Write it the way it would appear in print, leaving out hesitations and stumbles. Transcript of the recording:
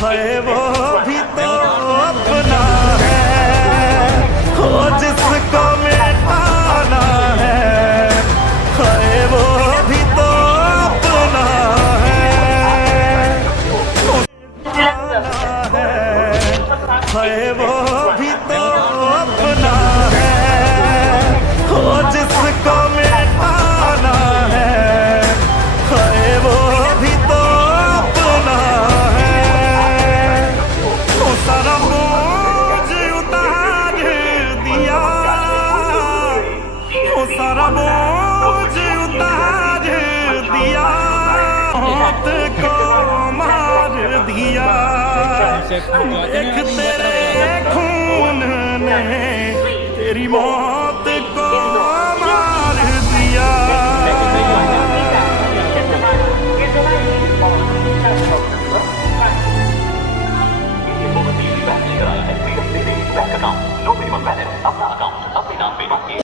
है वो भी तो अपना है, हो जिसको मिटाना है वो भी तो अपना है, वो भी तो अपना है, हो जिसको मिटाना है वो भी तो अपना है। वो सारा बोझ उतार दिया, वो सारा बोझ उतार दिया, मौत को मार दिया। एक तेरे खून ने तेरी मौत को मार दिया। No